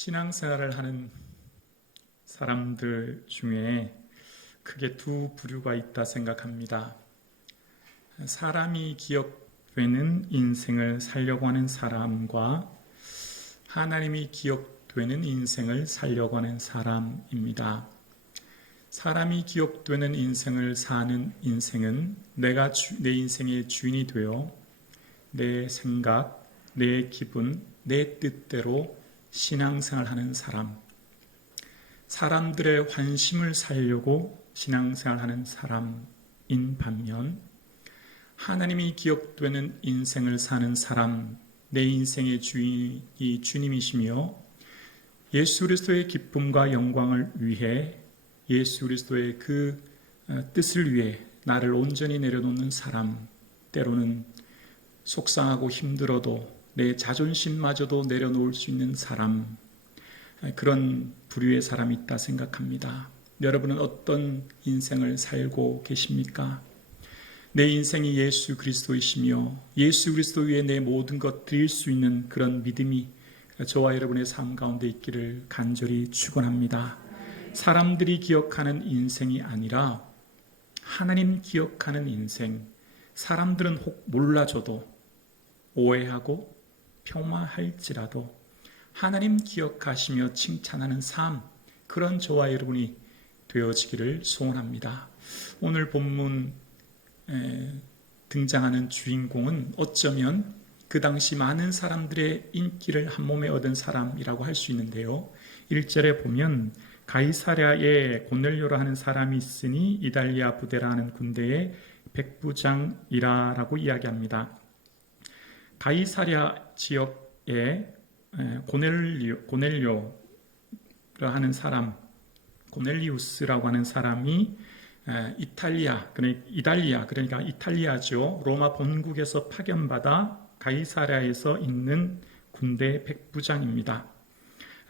신앙생활을 하는 사람들 중에 크게 두 부류가 있다 생각합니다. 사람이 기억되는 인생을 살려고 하는 사람과 하나님이 기억되는 인생을 살려고 하는 사람입니다. 사람이 기억되는 인생을 사는 인생은 내가 내 인생의 주인이 되어 내 생각, 내 기분, 내 뜻대로 신앙생활하는 사람, 사람들의 환심을 살려고 신앙생활하는 사람인 반면 하나님이 기억되는 인생을 사는 사람, 내 인생의 주인이 주님이시며 예수 그리스도의 기쁨과 영광을 위해 예수 그리스도의 그 뜻을 위해 나를 온전히 내려놓는 사람, 때로는 속상하고 힘들어도 내 자존심마저도 내려놓을 수 있는 사람, 그런 부류의 사람이 있다 생각합니다. 여러분은 어떤 인생을 살고 계십니까? 내 인생이 예수 그리스도이시며 예수 그리스도 위에 내 모든 것 드릴 수 있는 그런 믿음이 저와 여러분의 삶 가운데 있기를 간절히 축원합니다. 사람들이 기억하는 인생이 아니라 하나님 기억하는 인생, 사람들은 혹 몰라줘도 오해하고 폄하할지라도 하나님 기억하시며 칭찬하는 삶, 그런 저와 여러분이 되어지기를 소원합니다. 오늘 본문 등장하는 주인공은 어쩌면 그 당시 많은 사람들의 인기를 한 몸에 얻은 사람이라고 할 수 있는데요. 1절에 보면 가이사랴에 고넬료라 하는 사람이 있으니 이달리아 부대라 하는 군대의 백부장이라라고 이야기합니다. 가이사랴 지역에 고넬료라 하는 사람, 고넬리우스라고 하는 사람이 이달리아, 그러니까 이탈리아죠. 로마 본국에서 파견받아 가이사랴에서 있는 군대 백부장입니다.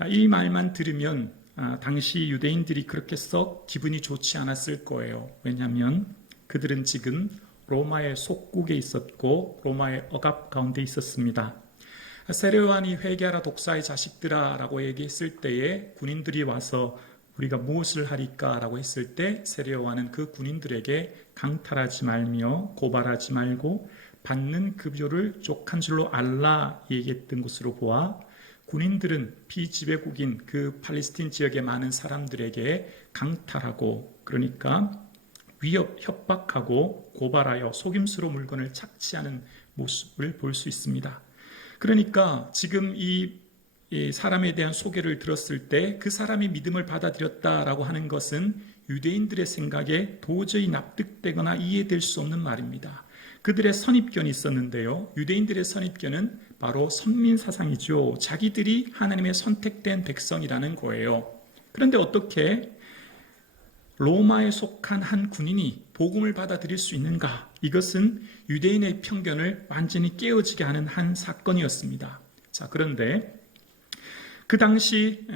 이 말만 들으면 당시 유대인들이 그렇게 썩 기분이 좋지 않았을 거예요. 왜냐하면 그들은 지금 로마의 속국에 있었고 로마의 억압 가운데 있었습니다. 세례요한이 회개하라 독사의 자식들아 라고 얘기했을 때에 군인들이 와서 우리가 무엇을 하리까 라고 했을 때 세례요한은 그 군인들에게 강탈하지 말며 고발하지 말고 받는 급여를 족한 줄로 알라 얘기했던 것으로 보아 군인들은 피지배국인 그 팔레스틴 지역의 많은 사람들에게 강탈하고, 그러니까 위협, 협박하고 고발하여 속임수로 물건을 착취하는 모습을 볼 수 있습니다. 그러니까 지금 이 사람에 대한 소개를 들었을 때 그 사람이 믿음을 받아들였다라고 하는 것은 유대인들의 생각에 도저히 납득되거나 이해될 수 없는 말입니다. 그들의 선입견이 있었는데요. 유대인들의 선입견은 바로 선민사상이죠. 자기들이 하나님의 선택된 백성이라는 거예요. 그런데 어떻게 로마에 속한 한 군인이 복음을 받아들일 수 있는가? 이것은 유대인의 편견을 완전히 깨어지게 하는 한 사건이었습니다. 자, 그런데 그 당시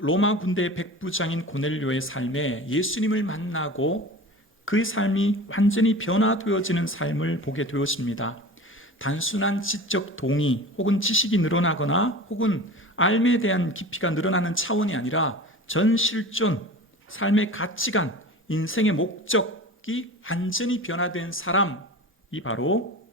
로마 군대의 백부장인 고넬료의 삶에 예수님을 만나고 그의 삶이 완전히 변화되어지는 삶을 보게 되었습니다. 단순한 지적 동의 혹은 지식이 늘어나거나 혹은 알에 대한 깊이가 늘어나는 차원이 아니라 전 실존, 삶의 가치관, 인생의 목적이 완전히 변화된 사람이 바로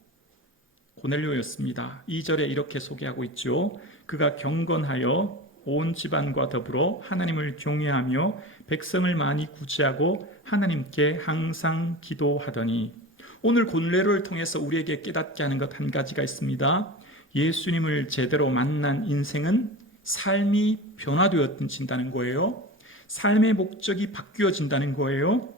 고넬료였습니다. 2절에 이렇게 소개하고 있죠. 그가 경건하여 온 집안과 더불어 하나님을 경외하며 백성을 많이 구제하고 하나님께 항상 기도하더니, 오늘 고넬료를 통해서 우리에게 깨닫게 하는 것 한 가지가 있습니다. 예수님을 제대로 만난 인생은 삶이 변화되어진다는 거예요. 삶의 목적이 바뀌어진다는 거예요.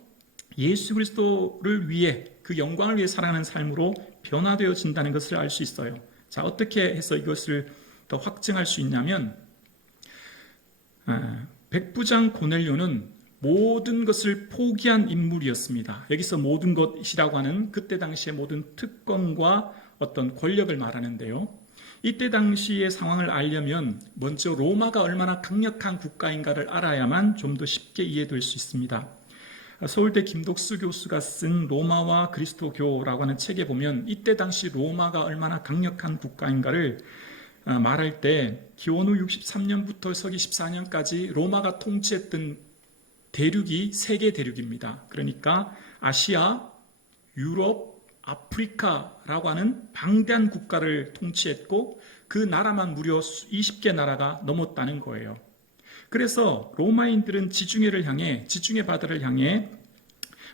예수 그리스도를 위해 그 영광을 위해 살아가는 삶으로 변화되어진다는 것을 알 수 있어요. 자, 어떻게 해서 이것을 더 확증할 수 있냐면 백부장 고넬료는 모든 것을 포기한 인물이었습니다. 여기서 모든 것이라고 하는 그때 당시의 모든 특권과 어떤 권력을 말하는데요. 이때 당시의 상황을 알려면 먼저 로마가 얼마나 강력한 국가인가를 알아야만 좀 더 쉽게 이해될 수 있습니다. 서울대 김독수 교수가 쓴 로마와 그리스도교라고 하는 책에 보면 이때 당시 로마가 얼마나 강력한 국가인가를 말할 때 기원후 63년부터 서기 14년까지 로마가 통치했던 대륙이 세 개 대륙입니다. 그러니까 아시아, 유럽, 아프리카라고 하는 방대한 국가를 통치했고 그 나라만 무려 20개 나라가 넘었다는 거예요. 그래서 로마인들은 지중해 바다를 향해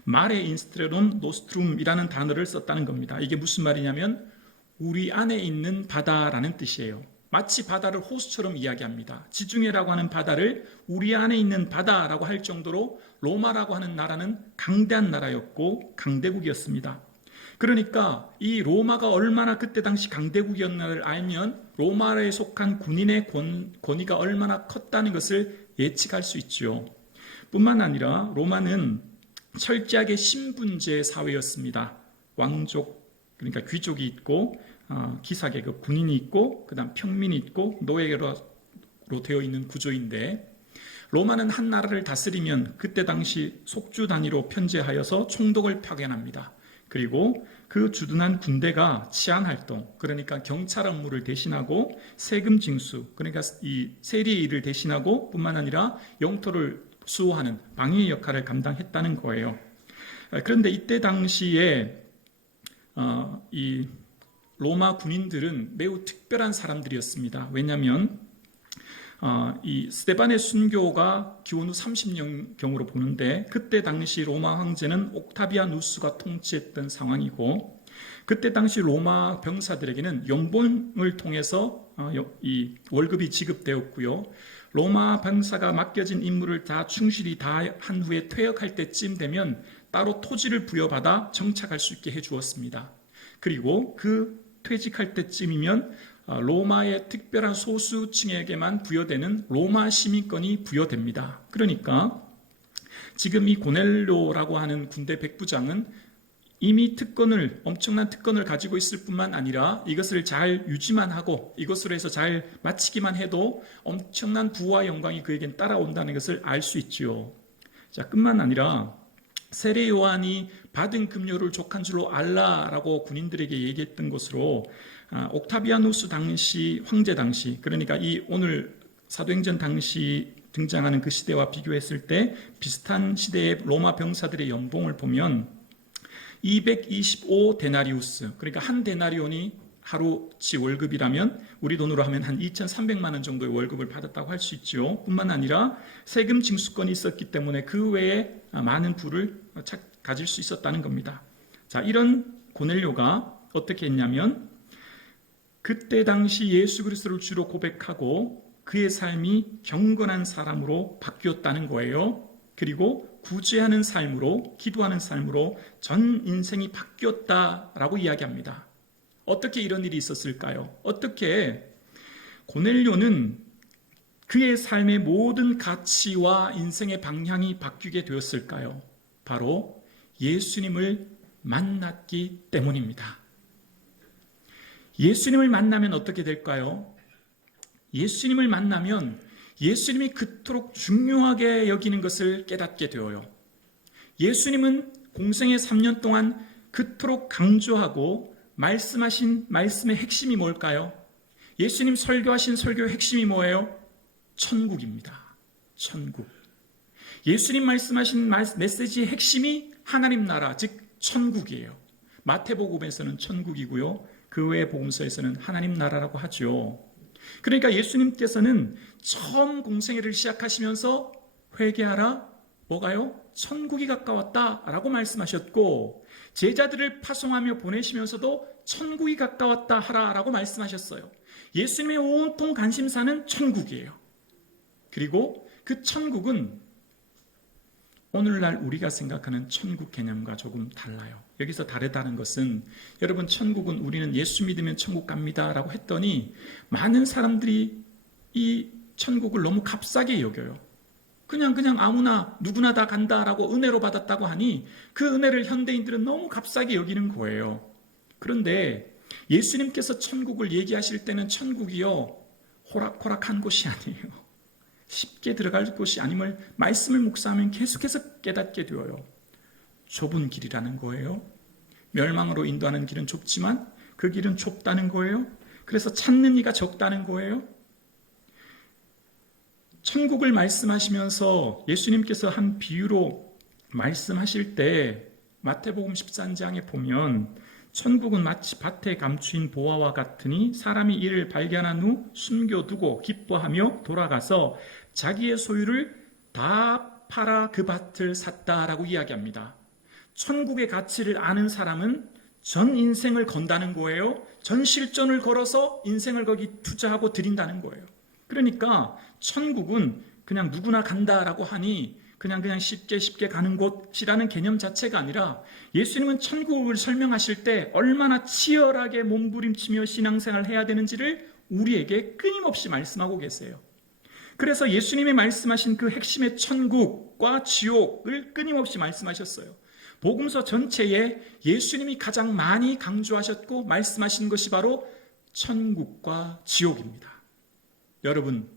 마레 인스트레론 노스트룸이라는 단어를 썼다는 겁니다. 이게 무슨 말이냐면 우리 안에 있는 바다라는 뜻이에요. 마치 바다를 호수처럼 이야기합니다. 지중해라고 하는 바다를 우리 안에 있는 바다라고 할 정도로 로마라고 하는 나라는 강대한 나라였고 강대국이었습니다. 그러니까 이 로마가 얼마나 그때 당시 강대국이었나를 알면 로마에 속한 군인의 권위가 얼마나 컸다는 것을 예측할 수 있죠. 뿐만 아니라 로마는 철저하게 신분제 사회였습니다. 왕족, 그러니까 귀족이 있고 기사계급, 군인이 있고 그다음 평민이 있고 노예로 되어 있는 구조인데 로마는 한 나라를 다스리면 그때 당시 속주 단위로 편제하여서 총독을 파견합니다. 그리고 그 주둔한 군대가 치안활동, 그러니까 경찰 업무를 대신하고 세금 징수, 그러니까 이 세리의 일을 대신하고 뿐만 아니라 영토를 수호하는 방위의 역할을 감당했다는 거예요. 그런데 이때 당시에 이 로마 군인들은 매우 특별한 사람들이었습니다. 왜냐하면 이 스데반의 순교가 기원후 30년경으로 보는데 그때 당시 로마 황제는 옥타비아누스가 통치했던 상황이고 그때 당시 로마 병사들에게는 연봉을 통해서 이 월급이 지급되었고요. 로마 병사가 맡겨진 임무를 다 충실히 다 한 후에 퇴역할 때쯤 되면 따로 토지를 부여받아 정착할 수 있게 해주었습니다. 그리고 그 퇴직할 때쯤이면 로마의 특별한 소수층에게만 부여되는 로마 시민권이 부여됩니다. 그러니까 지금 이 고넬료라고 하는 군대 백부장은 이미 엄청난 특권을 가지고 있을 뿐만 아니라 이것을 잘 유지만 하고 이것으로 해서 잘 마치기만 해도 엄청난 부와 영광이 그에겐 따라온다는 것을 알 수 있지요. 자, 뿐만 아니라 세례 요한이 받은 급료를 족한 줄로 알라라고 군인들에게 얘기했던 것으로 옥타비아누스 당시 황제 당시, 그러니까 이 오늘 사도행전 당시 등장하는 그 시대와 비교했을 때 비슷한 시대의 로마 병사들의 연봉을 보면 225 데나리우스, 그러니까 한 데나리온이 하루치 월급이라면 우리 돈으로 하면 한 2,300만 원 정도의 월급을 받았다고 할 수 있죠. 뿐만 아니라 세금 징수권이 있었기 때문에 그 외에 많은 부를 가질 수 있었다는 겁니다. 자, 이런 고넬료가 어떻게 했냐면 그때 당시 예수 그리스도를 주로 고백하고 그의 삶이 경건한 사람으로 바뀌었다는 거예요. 그리고 구제하는 삶으로, 기도하는 삶으로 전 인생이 바뀌었다라고 이야기합니다. 어떻게 이런 일이 있었을까요? 어떻게 고넬료는 그의 삶의 모든 가치와 인생의 방향이 바뀌게 되었을까요? 바로 예수님을 만났기 때문입니다. 예수님을 만나면 어떻게 될까요? 예수님을 만나면 예수님이 그토록 중요하게 여기는 것을 깨닫게 되어요. 예수님은 공생의 3년 동안 그토록 강조하고 말씀하신 말씀의 핵심이 뭘까요? 예수님 설교하신 설교의 핵심이 뭐예요? 천국입니다. 천국. 예수님 말씀하신 메시지의 핵심이 하나님 나라, 즉 천국이에요. 마태복음에서는 천국이고요. 그 외의 복음서에서는 하나님 나라라고 하죠. 그러니까 예수님께서는 처음 공생애를 시작하시면서 회개하라, 뭐가요? 천국이 가까웠다라고 말씀하셨고 제자들을 파송하며 보내시면서도 천국이 가까웠다 하라라고 말씀하셨어요. 예수님의 온통 관심사는 천국이에요. 그리고 그 천국은 오늘날 우리가 생각하는 천국 개념과 조금 달라요. 여기서 다르다는 것은 여러분 천국은 우리는 예수 믿으면 천국 갑니다 라고 했더니 많은 사람들이 이 천국을 너무 값싸게 여겨요. 그냥 아무나 누구나 다 간다라고 은혜로 받았다고 하니 그 은혜를 현대인들은 너무 값싸게 여기는 거예요. 그런데 예수님께서 천국을 얘기하실 때는 천국이요 호락호락한 곳이 아니에요. 쉽게 들어갈 곳이 아님을 말씀을 묵상하면 계속해서 깨닫게 되어요. 좁은 길이라는 거예요. 멸망으로 인도하는 길은 좁지만 그 길은 좁다는 거예요. 그래서 찾는 이가 적다는 거예요. 천국을 말씀하시면서 예수님께서 한 비유로 말씀하실 때 마태복음 13장에 보면 천국은 마치 밭에 감추인 보화와 같으니 사람이 이를 발견한 후 숨겨두고 기뻐하며 돌아가서 자기의 소유를 다 팔아 그 밭을 샀다라고 이야기합니다. 천국의 가치를 아는 사람은 전 인생을 건다는 거예요. 전 실전을 걸어서 인생을 거기 투자하고 드린다는 거예요. 그러니까 천국은 그냥 누구나 간다라고 하니 그냥 쉽게 가는 곳이라는 개념 자체가 아니라 예수님은 천국을 설명하실 때 얼마나 치열하게 몸부림치며 신앙생활을 해야 되는지를 우리에게 끊임없이 말씀하고 계세요. 그래서 예수님이 말씀하신 그 핵심의 천국과 지옥을 끊임없이 말씀하셨어요. 복음서 전체에 예수님이 가장 많이 강조하셨고 말씀하신 것이 바로 천국과 지옥입니다. 여러분,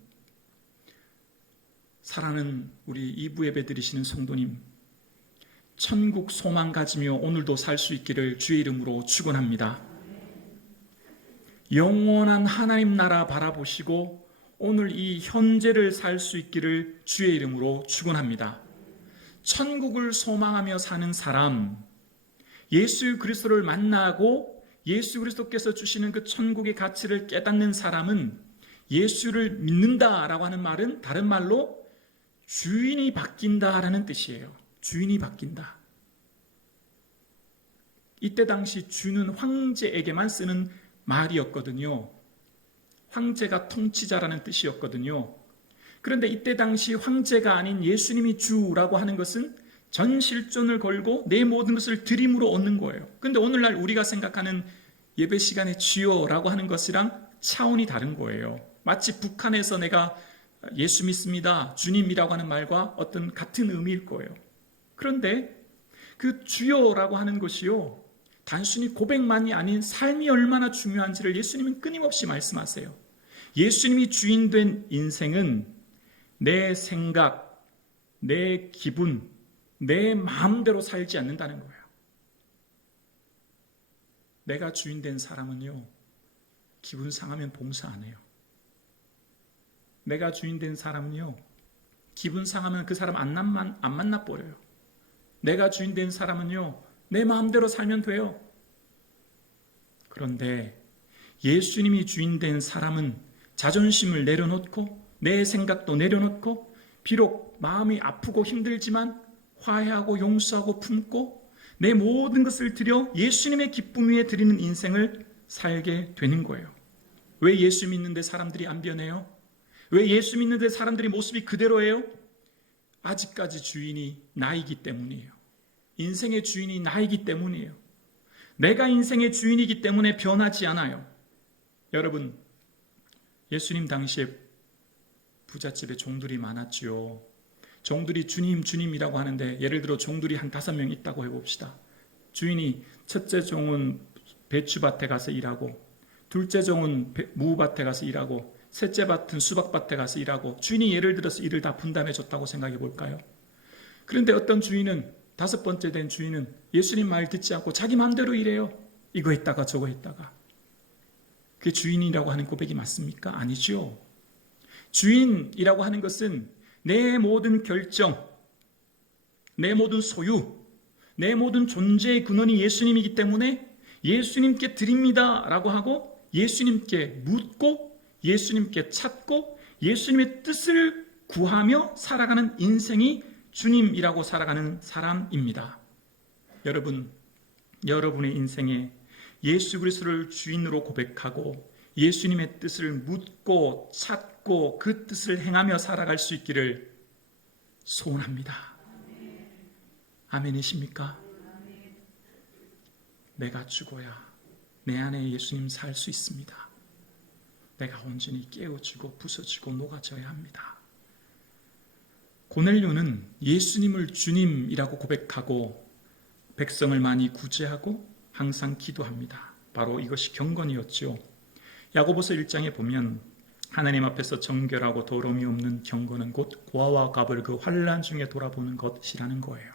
사랑하는 우리 2부 예배 드리시는 성도님, 천국 소망 가지며 오늘도 살 수 있기를 주의 이름으로 축원합니다. 영원한 하나님 나라 바라보시고 오늘 이 현재를 살 수 있기를 주의 이름으로 축원합니다. 천국을 소망하며 사는 사람, 예수 그리스도를 만나고 예수 그리스도께서 주시는 그 천국의 가치를 깨닫는 사람은 예수를 믿는다라고 하는 말은 다른 말로 주인이 바뀐다라는 뜻이에요. 주인이 바뀐다. 이때 당시 주는 황제에게만 쓰는 말이었거든요. 황제가 통치자라는 뜻이었거든요. 그런데 이때 당시 황제가 아닌 예수님이 주라고 하는 것은 전 실존을 걸고 내 모든 것을 드림으로 얻는 거예요. 그런데 오늘날 우리가 생각하는 예배 시간에 주여라고 하는 것이랑 차원이 다른 거예요. 마치 북한에서 내가 예수 믿습니다, 주님이라고 하는 말과 어떤 같은 의미일 거예요. 그런데 그 주여라고 하는 것이요, 단순히 고백만이 아닌 삶이 얼마나 중요한지를 예수님은 끊임없이 말씀하세요. 예수님이 주인된 인생은 내 생각, 내 기분, 내 마음대로 살지 않는다는 거예요. 내가 주인된 사람은요, 기분 상하면 봉사 안 해요. 내가 주인된 사람은요, 기분 상하면 그 사람 안 만나버려요. 내가 주인된 사람은요, 내 마음대로 살면 돼요. 그런데 예수님이 주인된 사람은 자존심을 내려놓고 내 생각도 내려놓고 비록 마음이 아프고 힘들지만 화해하고 용서하고 품고 내 모든 것을 드려 예수님의 기쁨 위에 드리는 인생을 살게 되는 거예요. 왜 예수 믿는데 사람들이 안 변해요? 왜 예수 믿는데 사람들이 모습이 그대로예요? 아직까지 주인이 나이기 때문이에요. 인생의 주인이 나이기 때문이에요. 내가 인생의 주인이기 때문에 변하지 않아요. 여러분, 예수님 당시에 부잣집에 종들이 많았지요. 종들이 주님 주님이라고 하는데 예를 들어 종들이 한 5명 있다고 해봅시다. 주인이 첫째 종은 배추밭에 가서 일하고, 둘째 종은 무밭에 가서 일하고, 셋째 밭은 수박밭에 가서 일하고, 주인이 예를 들어서 일을 다 분담해 줬다고 생각해 볼까요? 그런데 어떤 주인은, 5번째 된 주인은 예수님 말 듣지 않고 자기 마음대로 일해요. 이거 했다가 저거 했다가. 그게 주인이라고 하는 고백이 맞습니까? 아니죠. 주인이라고 하는 것은 내 모든 결정, 내 모든 소유, 내 모든 존재의 근원이 예수님이기 때문에 예수님께 드립니다 라고 하고 예수님께 묻고 예수님께 찾고 예수님의 뜻을 구하며 살아가는 인생이 주님이라고 살아가는 사람입니다. 여러분, 여러분의 인생에 예수 그리스도를 주인으로 고백하고 예수님의 뜻을 묻고 찾고 그 뜻을 행하며 살아갈 수 있기를 소원합니다. 아멘이십니까? 내가 죽어야 내 안에 예수님 살 수 있습니다. 내가 온전히 깨어지고 부서지고 녹아져야 합니다. 고넬료는 예수님을 주님이라고 고백하고 백성을 많이 구제하고 항상 기도합니다. 바로 이것이 경건이었죠. 야고보서 1장에 보면 하나님 앞에서 정결하고 더러움이 없는 경건은 곧 고아와 갑을 그 환난 중에 돌아보는 것이라는 거예요.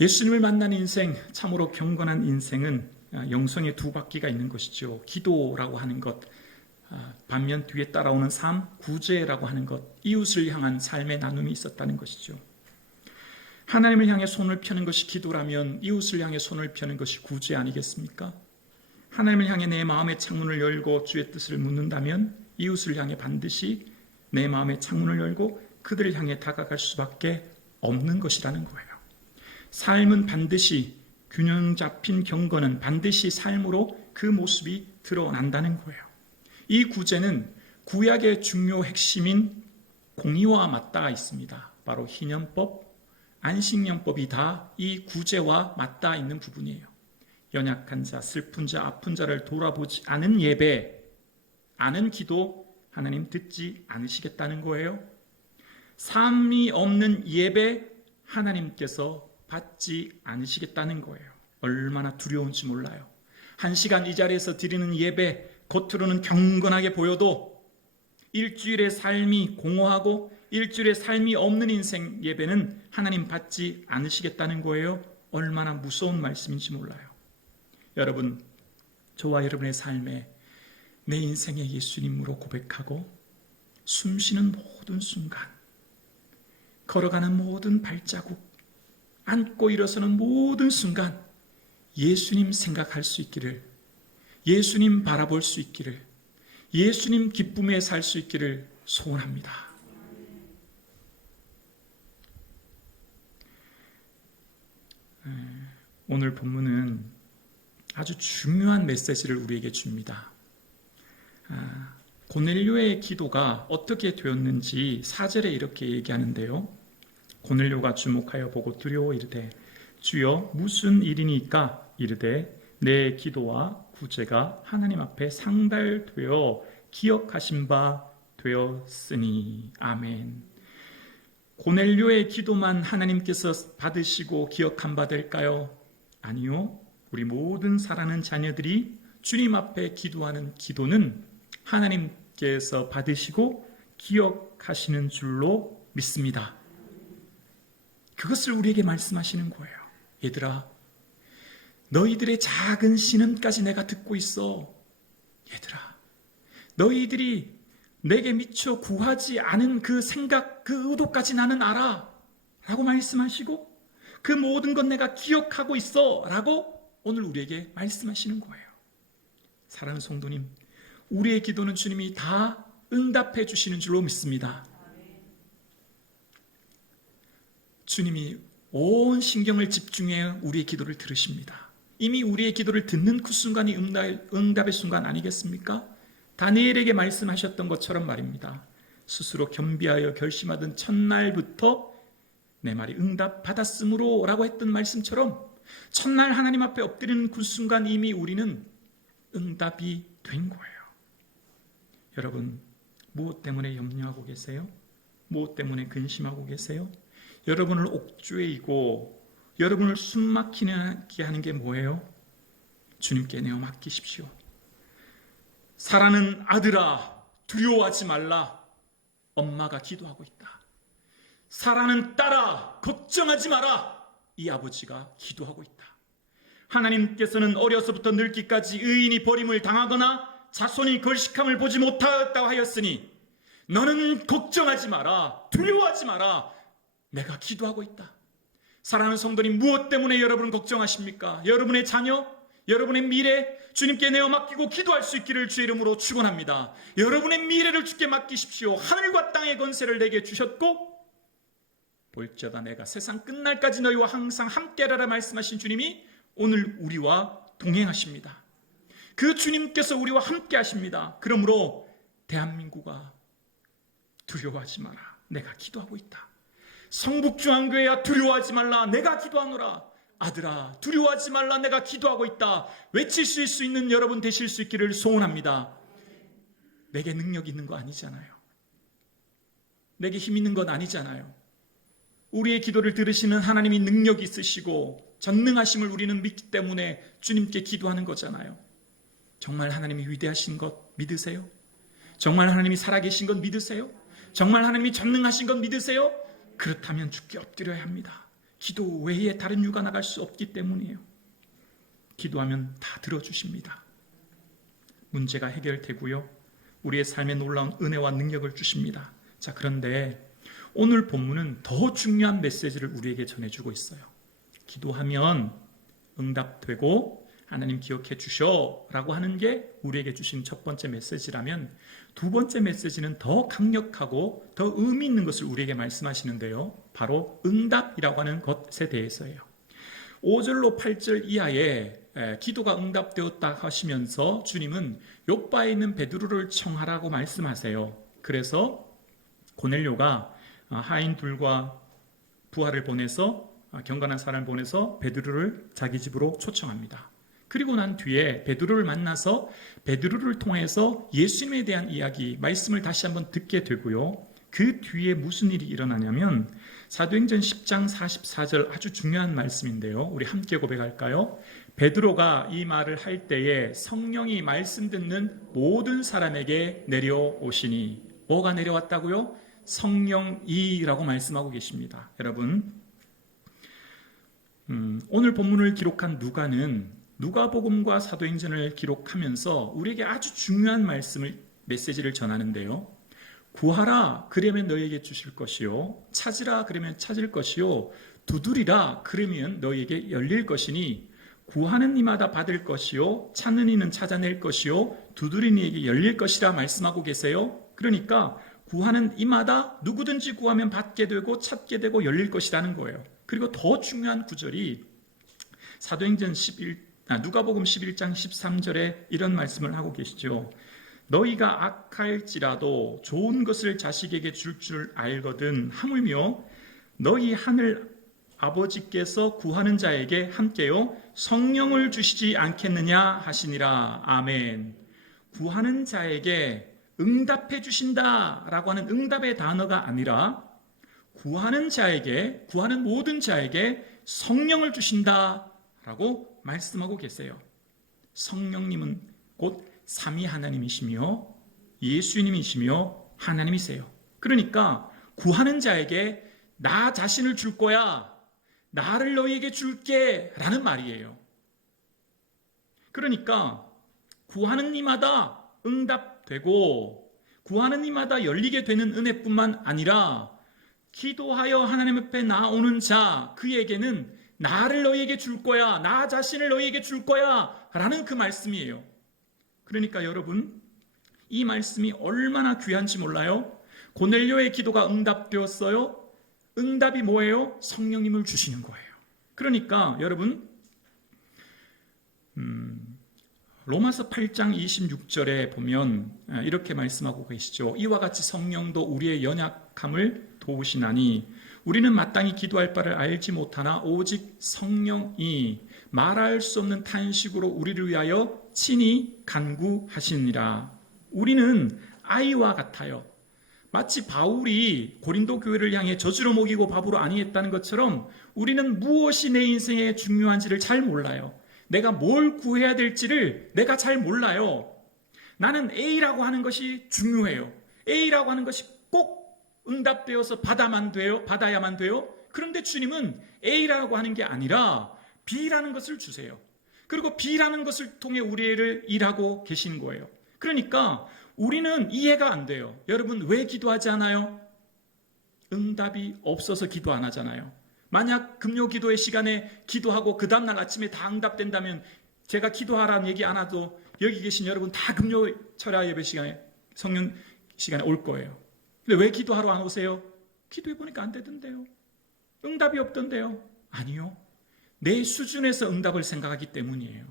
예수님을 만난 인생, 참으로 경건한 인생은 영성의 두 바퀴가 있는 것이죠. 기도라고 하는 것, 반면 뒤에 따라오는 삶, 구제라고 하는 것, 이웃을 향한 삶의 나눔이 있었다는 것이죠. 하나님을 향해 손을 펴는 것이 기도라면 이웃을 향해 손을 펴는 것이 구제 아니겠습니까? 하나님을 향해 내 마음의 창문을 열고 주의 뜻을 묻는다면 이웃을 향해 반드시 내 마음의 창문을 열고 그들을 향해 다가갈 수밖에 없는 것이라는 거예요. 삶은 반드시 균형 잡힌 경건은 반드시 삶으로 그 모습이 드러난다는 거예요. 이 구제는 구약의 중요 핵심인 공의와 맞닿아 있습니다. 바로 희년법, 안식년법이 다 이 구제와 맞닿아 있는 부분이에요. 연약한 자, 슬픈 자, 아픈 자를 돌아보지 않은 예배, 않은 기도 하나님 듣지 않으시겠다는 거예요. 삶이 없는 예배 하나님께서 받지 않으시겠다는 거예요. 얼마나 두려운지 몰라요. 1시간 이 자리에서 드리는 예배, 겉으로는 경건하게 보여도 일주일의 삶이 공허하고 일주일의 삶이 없는 인생 예배는 하나님 받지 않으시겠다는 거예요. 얼마나 무서운 말씀인지 몰라요. 여러분, 저와 여러분의 삶에 내 인생의 예수님으로 고백하고 숨쉬는 모든 순간, 걸어가는 모든 발자국, 앉고 일어서는 모든 순간 예수님 생각할 수 있기를, 예수님 바라볼 수 있기를, 예수님 기쁨에 살 수 있기를 소원합니다. 오늘 본문은 아주 중요한 메시지를 우리에게 줍니다. 고넬료의 기도가 어떻게 되었는지 4절에 이렇게 얘기하는데요. 고넬료가 주목하여 보고 두려워 이르되 주여 무슨 일이니까? 이르되 내 기도와 구제가 하나님 앞에 상달되어 기억하신 바 되었으니. 아멘. 고넬료의 기도만 하나님께서 받으시고 기억한 바 될까요? 아니요. 우리 모든 사랑하는 자녀들이 주님 앞에 기도하는 기도는 하나님께서 받으시고 기억하시는 줄로 믿습니다. 그것을 우리에게 말씀하시는 거예요. 얘들아, 너희들의 작은 신음까지 내가 듣고 있어. 얘들아, 너희들이 내게 미처 구하지 않은 그 생각, 그 의도까지 나는 알아. 라고 말씀하시고 그 모든 건 내가 기억하고 있어. 라고 오늘 우리에게 말씀하시는 거예요. 사랑하는 성도님, 우리의 기도는 주님이 다 응답해 주시는 줄로 믿습니다. 주님이 온 신경을 집중해 우리의 기도를 들으십니다. 이미 우리의 기도를 듣는 그 순간이 응답의 순간 아니겠습니까? 다니엘에게 말씀하셨던 것처럼 말입니다. 스스로 겸비하여 결심하던 첫날부터 내 말이 응답받았으므로 라고 했던 말씀처럼 첫날 하나님 앞에 엎드리는 그 순간 이미 우리는 응답이 된 거예요. 여러분, 무엇 때문에 염려하고 계세요? 무엇 때문에 근심하고 계세요? 여러분을 옥죄이고 여러분을 숨막히게 하는 게 뭐예요? 주님께 내어 맡기십시오. 사랑하는 아들아, 두려워하지 말라. 엄마가 기도하고 있다. 사랑하는 딸아, 걱정하지 마라. 이 아버지가 기도하고 있다. 하나님께서는 어려서부터 늙기까지 의인이 버림을 당하거나 자손이 걸식함을 보지 못하였다고 하였으니 너는 걱정하지 마라. 두려워하지 마라. 내가 기도하고 있다. 사랑하는 성도님, 무엇 때문에 여러분 걱정하십니까? 여러분의 자녀, 여러분의 미래 주님께 내어 맡기고 기도할 수 있기를 주의 이름으로 축원합니다. 여러분의 미래를 주께 맡기십시오. 하늘과 땅의 권세를 내게 주셨고 볼지어다 내가 세상 끝날까지 너희와 항상 함께하라 말씀하신 주님이 오늘 우리와 동행하십니다. 그 주님께서 우리와 함께 하십니다. 그러므로 대한민국아, 두려워하지 마라. 내가 기도하고 있다. 성북중앙교회야, 두려워하지 말라. 내가 기도하노라. 아들아, 두려워하지 말라. 내가 기도하고 있다. 외칠 수 있는 여러분 되실 수 있기를 소원합니다. 내게 능력 있는 거 아니잖아요. 내게 힘 있는 건 아니잖아요. 우리의 기도를 들으시는 하나님이 능력 있으시고 전능하심을 우리는 믿기 때문에 주님께 기도하는 거잖아요. 정말 하나님이 위대하신 것 믿으세요? 정말 하나님이 살아계신 것 믿으세요? 정말 하나님이 전능하신 것 믿으세요? 그렇다면 주께 엎드려야 합니다. 기도 외에 다른 유가 나갈 수 없기 때문이에요. 기도하면 다 들어주십니다. 문제가 해결되고요. 우리의 삶에 놀라운 은혜와 능력을 주십니다. 자, 그런데 오늘 본문은 더 중요한 메시지를 우리에게 전해주고 있어요. 기도하면 응답되고 하나님 기억해 주셔 라고 하는 게 우리에게 주신 첫 번째 메시지라면, 두 번째 메시지는 더 강력하고 더 의미 있는 것을 우리에게 말씀하시는데요. 바로 응답이라고 하는 것에 대해서예요. 5절로 8절 이하에 기도가 응답되었다 하시면서 주님은 욥바에 있는 베드로를 청하라고 말씀하세요. 그래서 고넬료가 하인 둘과 부하를 보내서, 경건한 사람을 보내서 베드로를 자기 집으로 초청합니다. 그리고 난 뒤에 베드로를 만나서 베드로를 통해서 예수님에 대한 이야기, 말씀을 다시 한번 듣게 되고요. 그 뒤에 무슨 일이 일어나냐면 사도행전 10장 44절, 아주 중요한 말씀인데요. 우리 함께 고백할까요? 베드로가 이 말을 할 때에 성령이 말씀 듣는 모든 사람에게 내려오시니. 뭐가 내려왔다고요? 성령이라고 말씀하고 계십니다. 여러분, 오늘 본문을 기록한 누가는 누가복음과 사도행전을 기록하면서 우리에게 아주 중요한 메시지를 전하는데요. 구하라 그러면 너희에게 주실 것이요, 찾으라 그러면 찾을 것이요, 두드리라 그러면 너희에게 열릴 것이니, 구하는 이마다 받을 것이요, 찾는 이는 찾아낼 것이요, 두드리는 이에게 열릴 것이라 말씀하고 계세요. 그러니까 구하는 이마다 누구든지 구하면 받게 되고 찾게 되고 열릴 것이라는 거예요. 그리고 더 중요한 구절이 누가복음 11장 13절에 이런 말씀을 하고 계시죠. 너희가 악할지라도 좋은 것을 자식에게 줄 알거든 하물며 너희 하늘 아버지께서 구하는 자에게 함께요 성령을 주시지 않겠느냐 하시니라. 아멘. 구하는 자에게 응답해 주신다라고 하는 응답의 단어가 아니라 구하는 모든 자에게 성령을 주신다라고 말씀하고 계세요. 성령님은 곧 삼위 하나님이시며 예수님이시며 하나님이세요. 그러니까 구하는 자에게 나 자신을 줄 거야, 나를 너희에게 줄게 라는 말이에요. 그러니까 구하는 이마다 응답되고 구하는 이마다 열리게 되는 은혜뿐만 아니라 기도하여 하나님 앞에 나오는 자, 그에게는 나를 너희에게 줄 거야, 나 자신을 너희에게 줄 거야 라는 그 말씀이에요. 그러니까 여러분, 이 말씀이 얼마나 귀한지 몰라요? 고넬료의 기도가 응답되었어요. 응답이 뭐예요? 성령님을 주시는 거예요. 그러니까 여러분, 로마서 8장 26절에 보면 이렇게 말씀하고 계시죠. 이와 같이 성령도 우리의 연약함을 도우시나니 우리는 마땅히 기도할 바를 알지 못하나 오직 성령이 말할 수 없는 탄식으로 우리를 위하여 친히 간구하시니라. 우리는 아이와 같아요. 마치 바울이 고린도 교회를 향해 젖으로 먹이고 밥으로 아니했다는 것처럼 우리는 무엇이 내 인생에 중요한지를 잘 몰라요. 내가 뭘 구해야 될지를 내가 잘 몰라요. 나는 A라고 하는 것이 중요해요. A라고 하는 것이 꼭 응답되어서 받아야만 돼요. 그런데 주님은 A라고 하는 게 아니라 B라는 것을 주세요. 그리고 B라는 것을 통해 우리를 일하고 계신 거예요. 그러니까 우리는 이해가 안 돼요. 여러분, 왜 기도하지 않아요? 응답이 없어서 기도 안 하잖아요. 만약 금요 기도의 시간에 기도하고 그 다음날 아침에 다 응답된다면 제가 기도하라는 얘기 안 해도 여기 계신 여러분 다 금요 철야 예배 시간에, 성령 시간에 올 거예요. 근데 왜 기도하러 안 오세요? 기도해보니까 안 되던데요. 응답이 없던데요. 아니요. 내 수준에서 응답을 생각하기 때문이에요.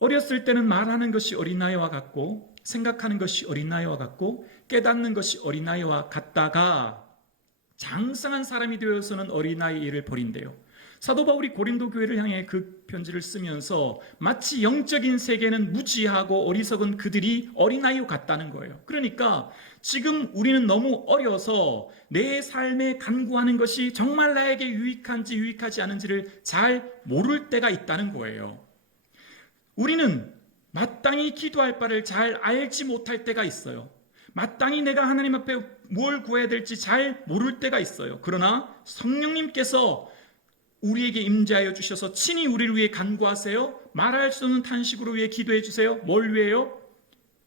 어렸을 때는 말하는 것이 어린아이와 같고 생각하는 것이 어린아이와 같고 깨닫는 것이 어린아이와 같다가 장성한 사람이 되어서는 어린아이 일을 벌인대요. 사도 바울이 고린도 교회를 향해 그 편지를 쓰면서 마치 영적인 세계는 무지하고 어리석은 그들이 어린아이 같다는 거예요. 그러니까 지금 우리는 너무 어려서 내 삶에 간구하는 것이 정말 나에게 유익한지 유익하지 않은지를 잘 모를 때가 있다는 거예요. 우리는 마땅히 기도할 바를 잘 알지 못할 때가 있어요. 마땅히 내가 하나님 앞에 뭘 구해야 될지 잘 모를 때가 있어요. 그러나 성령님께서 우리에게 임재하여 주셔서 친히 우리를 위해 간구하세요. 말할 수 없는 탄식으로 위해 기도해 주세요. 뭘 위해요?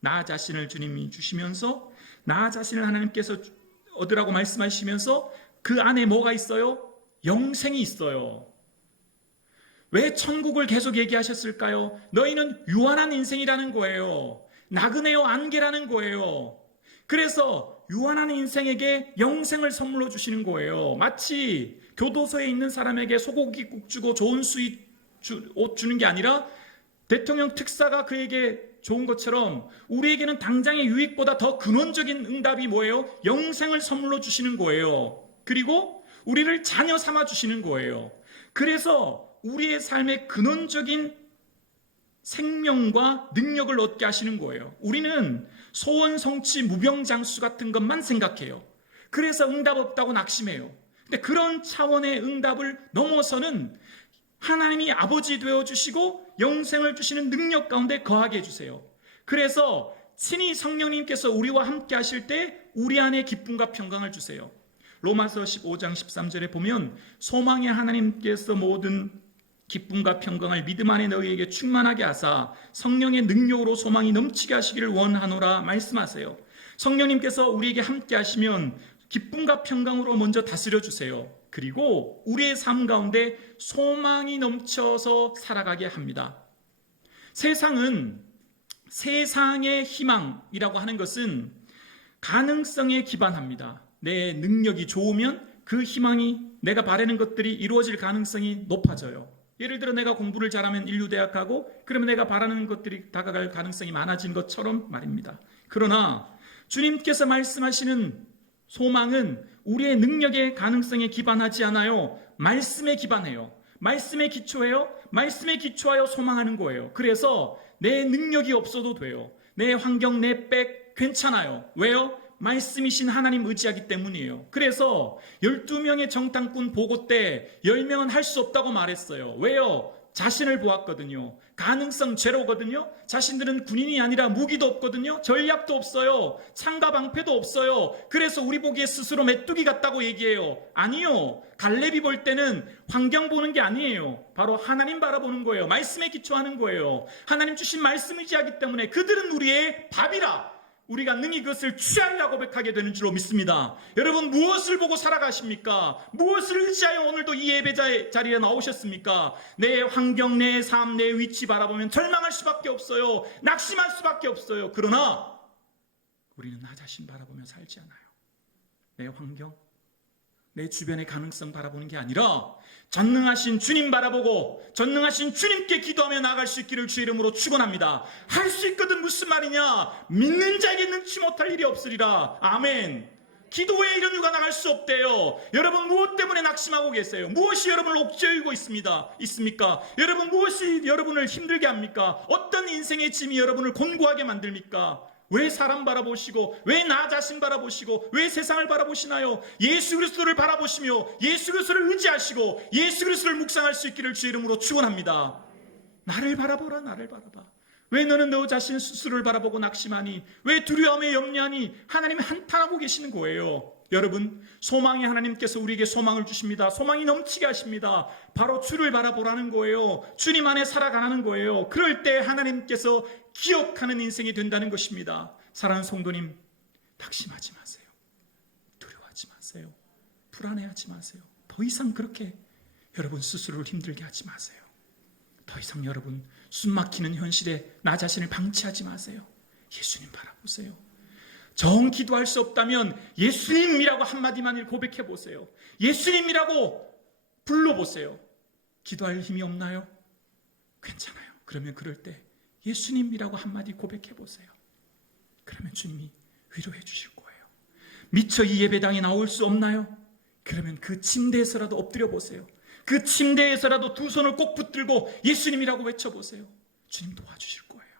나 자신을 주님이 주시면서, 나 자신을 하나님께서 얻으라고 말씀하시면서 그 안에 뭐가 있어요? 영생이 있어요. 왜 천국을 계속 얘기하셨을까요? 너희는 유한한 인생이라는 거예요. 나그네요 안개라는 거예요. 그래서 유한한 인생에게 영생을 선물로 주시는 거예요. 마치 교도소에 있는 사람에게 소고기국 주고 좋은 옷 주는 게 아니라 대통령 특사가 그에게 좋은 것처럼 우리에게는 당장의 유익보다 더 근원적인 응답이 뭐예요? 영생을 선물로 주시는 거예요. 그리고 우리를 자녀 삼아 주시는 거예요. 그래서 우리의 삶의 근원적인 생명과 능력을 얻게 하시는 거예요. 우리는 소원 성취 무병장수 같은 것만 생각해요. 그래서 응답 없다고 낙심해요. 근데 그런 차원의 응답을 넘어서는 하나님이 아버지 되어주시고 영생을 주시는 능력 가운데 거하게 해주세요. 그래서 친히 성령님께서 우리와 함께 하실 때 우리 안에 기쁨과 평강을 주세요. 로마서 15장 13절에 보면 소망의 하나님께서 모든 기쁨과 평강을 믿음 안에 너희에게 충만하게 하사 성령의 능력으로 소망이 넘치게 하시기를 원하노라 말씀하세요. 성령님께서 우리에게 함께 하시면 기쁨과 평강으로 먼저 다스려 주세요. 그리고 우리의 삶 가운데 소망이 넘쳐서 살아가게 합니다. 세상의 희망이라고 하는 것은 가능성에 기반합니다. 내 능력이 좋으면 그 희망이, 내가 바라는 것들이 이루어질 가능성이 높아져요. 예를 들어 내가 공부를 잘하면 인류대학 가고 그러면 내가 바라는 것들이 다가갈 가능성이 많아진 것처럼 말입니다. 그러나 주님께서 말씀하시는 소망은 우리의 능력의 가능성에 기반하지 않아요. 말씀에 기반해요. 말씀에 기초해요. 말씀에 기초하여 소망하는 거예요. 그래서 내 능력이 없어도 돼요. 내 환경, 내 백 괜찮아요. 왜요? 말씀이신 하나님 의지하기 때문이에요. 그래서 12명의 정탐꾼 보고 때 10명은 할 수 없다고 말했어요. 왜요? 자신을 보았거든요. 가능성 제로거든요. 자신들은 군인이 아니라 무기도 없거든요. 전략도 없어요. 창과 방패도 없어요. 그래서 우리 보기에 스스로 메뚜기 같다고 얘기해요. 아니요. 갈렙이 볼 때는 환경 보는 게 아니에요. 바로 하나님 바라보는 거예요. 말씀에 기초하는 거예요. 하나님 주신 말씀 의지하기 때문에 그들은 우리의 밥이라, 우리가 능히 그것을 취하리라 고백하게 되는 줄로 믿습니다. 여러분, 무엇을 보고 살아가십니까? 무엇을 의지하여 오늘도 이 예배 자리에 나오셨습니까? 내 환경, 내 삶, 내 위치 바라보면 절망할 수밖에 없어요. 낙심할 수밖에 없어요. 그러나 우리는 나 자신 바라보며 살지 않아요. 내 환경, 내 주변의 가능성 바라보는 게 아니라 전능하신 주님 바라보고 전능하신 주님께 기도하며 나아갈 수 있기를 주의 이름으로 축원합니다. 할 수 있거든 무슨 말이냐? 믿는 자에게 능치 못할 일이 없으리라. 아멘. 기도에 이런 이유가 나갈 수 없대요. 여러분, 무엇 때문에 낙심하고 계세요? 무엇이 여러분을 옥죄이고 있습니까? 여러분, 무엇이 여러분을 힘들게 합니까? 어떤 인생의 짐이 여러분을 곤고하게 만듭니까? 왜 사람 바라보시고, 왜 나 자신 바라보시고, 왜 세상을 바라보시나요? 예수 그리스도를 바라보시며 예수 그리스도를 의지하시고 예수 그리스도를 묵상할 수 있기를 주의 이름으로 축원합니다. 나를 바라보라, 나를 바라봐. 왜 너는 너 자신 스스로를 바라보고 낙심하니? 왜 두려움에 염려하니? 하나님이 한탄하고 계시는 거예요. 여러분, 소망의 하나님께서 우리에게 소망을 주십니다. 소망이 넘치게 하십니다. 바로 주를 바라보라는 거예요. 주님 안에 살아가라는 거예요. 그럴 때 하나님께서 기억하는 인생이 된다는 것입니다. 사랑하는 성도님, 낙심하지 마세요. 두려워하지 마세요. 불안해하지 마세요. 더 이상 그렇게 여러분 스스로를 힘들게 하지 마세요. 더 이상 여러분 숨막히는 현실에 나 자신을 방치하지 마세요. 예수님 바라보세요. 정 기도할 수 없다면 예수님이라고 한마디만 고백해 보세요. 예수님이라고 불러보세요. 기도할 힘이 없나요? 괜찮아요. 그러면 그럴 때 예수님이라고 한마디 고백해 보세요. 그러면 주님이 위로해 주실 거예요. 미처 이 예배당에 나올 수 없나요? 그러면 그 침대에서라도 엎드려 보세요. 그 침대에서라도 두 손을 꼭 붙들고 예수님이라고 외쳐보세요. 주님 도와주실 거예요.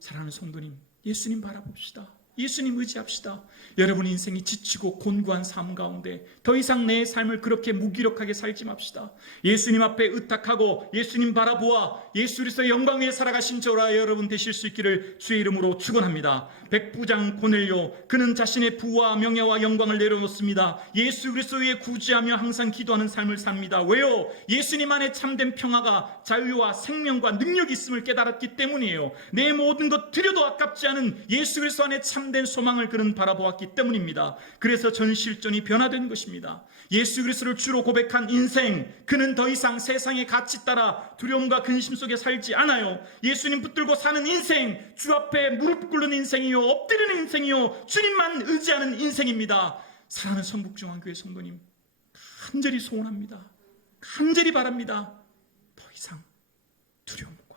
사랑하는 성도님, 예수님 바라봅시다. 예수님 의지합시다. 여러분 인생이 지치고 곤고한 삶 가운데 더 이상 내 삶을 그렇게 무기력하게 살지 맙시다. 예수님 앞에 의탁하고 예수님 바라보아 예수 그리스도의 영광 위에 살아가신 저와 여러분 되실 수 있기를 주의 이름으로 축원합니다. 백부장 고넬료, 그는 자신의 부와 명예와 영광을 내려놓습니다. 예수 그리스도에 구제하며 항상 기도하는 삶을 삽니다. 왜요? 예수님 안에 참된 평화가 자유와 생명과 능력이 있음을 깨달았기 때문이에요. 내 모든 것 드려도 아깝지 않은 예수 그리스도 안에 참된 소망을 그는 바라보았기 때문입니다. 그래서 전 실존이 변화된 것입니다. 예수 그리스도를 주로 고백한 인생, 그는 더 이상 세상의 가치 따라 두려움과 근심 속에 살지 않아요. 예수님 붙들고 사는 인생, 주 앞에 무릎 꿇는 인생이요, 엎드리는 인생이요, 주님만 의지하는 인생입니다. 사랑하는 성북중앙교회 성도님, 간절히 소원합니다. 간절히 바랍니다. 더 이상 두려움과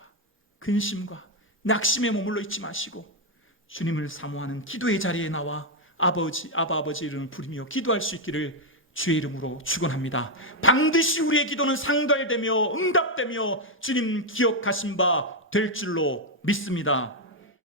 근심과 낙심에 머물러 있지 마시고 주님을 사모하는 기도의 자리에 나와 아버지 이름을 부르며 기도할 수 있기를 주의 이름으로 축원합니다. 반드시 우리의 기도는 상달되며 응답되며 주님 기억하신 바 될 줄로 믿습니다.